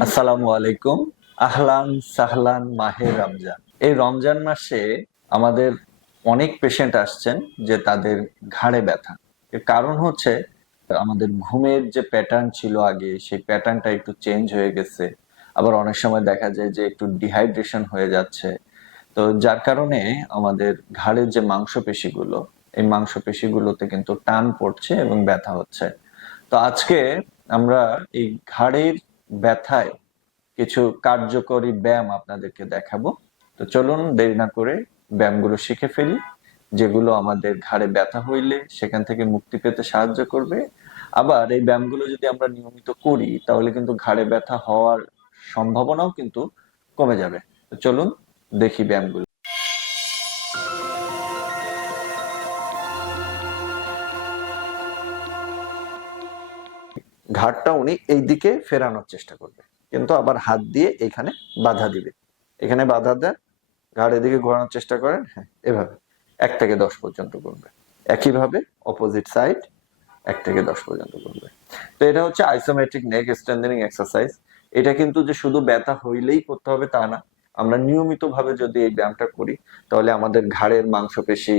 আসসালামু আলাইকুম। আহলান সাহলান মাহে রমজান। এই রমজান মাসে আমাদের অনেক পেশেন্ট আসছেন যে তাদের ঘাড়ে ব্যথা। এর কারণ হচ্ছে আমাদের ঘুমের যে প্যাটার্ন ছিল আগে, সেই প্যাটার্নটা একটু চেঞ্জ হয়ে গেছে। আবার অনেক সময় দেখা যায় যে একটু ডিহাইড্রেশন হয়ে যাচ্ছে। তো যার কারণে আমাদের ঘাড়ের যে মাংসপেশিগুলো, এই মাংসপেশিগুলোতে কিন্তু টান পড়ছে এবং ব্যথা হচ্ছে। তো আজকে আমরা এই ঘাড়ের ব্যথায় কিছু কার্যকরী ব্যায়াম আপনাদেরকে দেখাবো। তো চলুন দেরি না করে ব্যায়ামগুলো শিখে ফেলি, যেগুলো আমাদের ঘাড়ে ব্যথা হইলে সেখান থেকে মুক্তি পেতে সাহায্য করবে। আবার এই ব্যায়ামগুলো যদি আমরা নিয়মিত করি, তাহলে কিন্তু ঘাড়ে ব্যথা হওয়ার সম্ভাবনাও কিন্তু কমে যাবে। চলুন দেখি ব্যায়ামগুলো। ঘাড়টা উনি এই দিকে ফেরানোর চেষ্টা করবে। কিন্তু আবার হাত দিয়ে এখানে বাধা দিবে। এখানে বাধা দেন ঘাড় এদিকে ঘোরানোর চেষ্টা করেন হ্যাঁ এভাবে। এক থেকে দশ পর্যন্ত করবে। একইভাবে অপোজিট সাইড এক থেকে দশ পর্যন্ত করবে। তো এটা হচ্ছে আইসোমেট্রিক নেক স্ট্রেন্থেনিং এক্সারসাইজ এটা কিন্তু যে শুধু ব্যথা হইলেই করতে হবে তা না। আমরা নিয়মিত ভাবে যদি এই ব্যায়ামটা করি, তাহলে আমাদের ঘাড়ের মাংসপেশি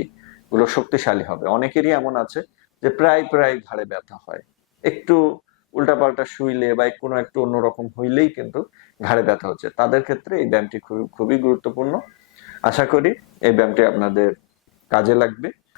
গুলো শক্তিশালী হবে। অনেকেরই এমন আছে যে প্রায় প্রায় ঘাড়ে ব্যথা হয়। একটু উল্টাপাল্টা শুইলে বা কোনো একটু অন্যরকম হইলেই কিন্তু ঘাড়ে ব্যথা হচ্ছে। তাদের ক্ষেত্রে এই ব্যায়ামটি খুবই খুবই গুরুত্বপূর্ণ। আশা করি এই ব্যায়ামটি আপনাদের কাজে লাগবে।